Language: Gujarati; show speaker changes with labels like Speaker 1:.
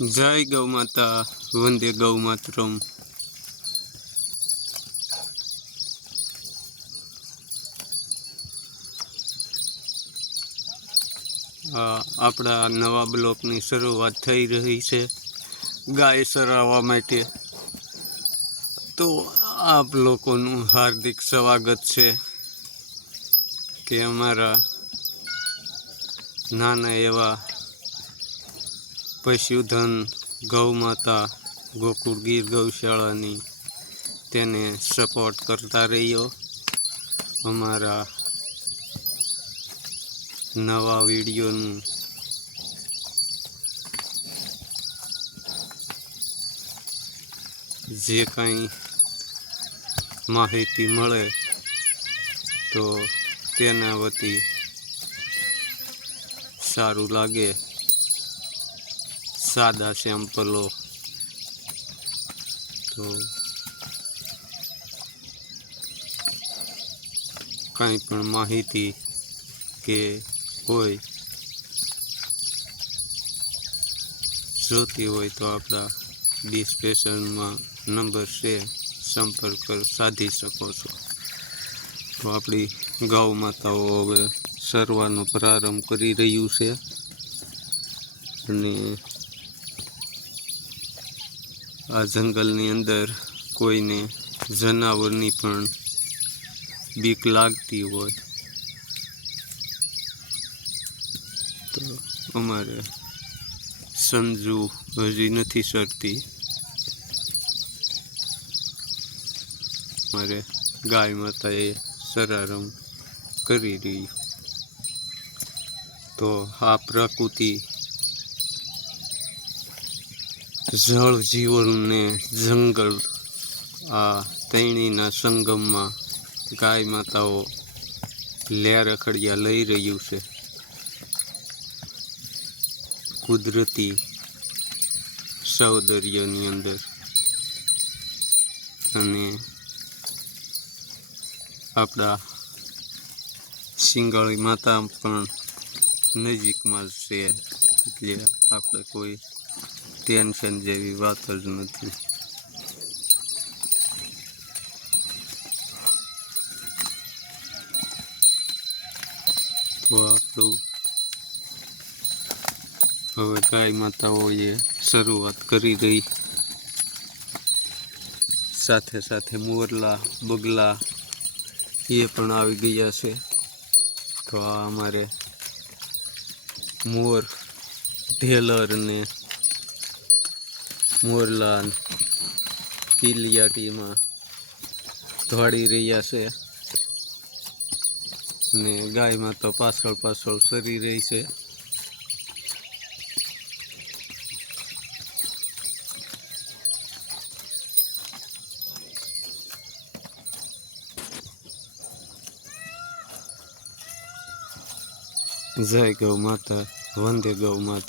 Speaker 1: જય ગૌ માતા, વંદે ગૌ માતરમ. આપણા નવા બ્લોકની શરૂઆત થઈ રહી છે ગાય ચરાવવા માટે. તો આપ લોકોનું હાર્દિક સ્વાગત છે કે અમારા નાના એવા પશુધન ગૌ માતા ગોકુળ ગીર ગૌશાળાની તેને સપોર્ટ કરતા રહ્યો. અમારા નવા વિડીયોનું જે કાંઈ માહિતી મળે, તો તેના વતી સારું લાગે. સાદા સેમ્પલો તો કંઈ પણ માહિતી કે કોઈ જોતી હોય તો આપણા ડિસ્ક્રિપ્શનમાં નંબર છે, સંપર્ક સાધી શકો છો. તો આપણી ગૌ માતાઓ હવે સરવાનો પ્રારંભ કરી રહ્યું છે. અને આ જંગલની અંદર કોઈને જનાવરની પણ બીક લાગતી હોય તો અમારે સંજુ હજી નથી સરતી. મારે ગાય માતાએ સરારમ કરી રહી તો આ પ્રકૃતિ જળ જીવનને જંગલ, આ તૈણીના સંગમમાં ગાય માતાઓ લેર અખડિયા લઈ રહ્યું છે. કુદરતી સૌંદર્યની અંદર અને આપણા સિંગાળી માતા પણ નજીકમાં છે. એટલે આપણે કોઈ ટેન્શન જેવી વાત જ નથી. તો આપણું હવે ગાય માતાઓએ શરૂઆત કરી રહી સાથે સાથે મોરલા, બગલા એ પણ આવી ગયા છે. તો આ અમારે મોર ઢેલર ને મોરલા કિલિયાટીમાં ધોળી રહ્યા છે ને ગાયમાં તો પાછળ પાછળ સરી રહી છે. જય ગૌ માતા, વંદે ગૌ માતા.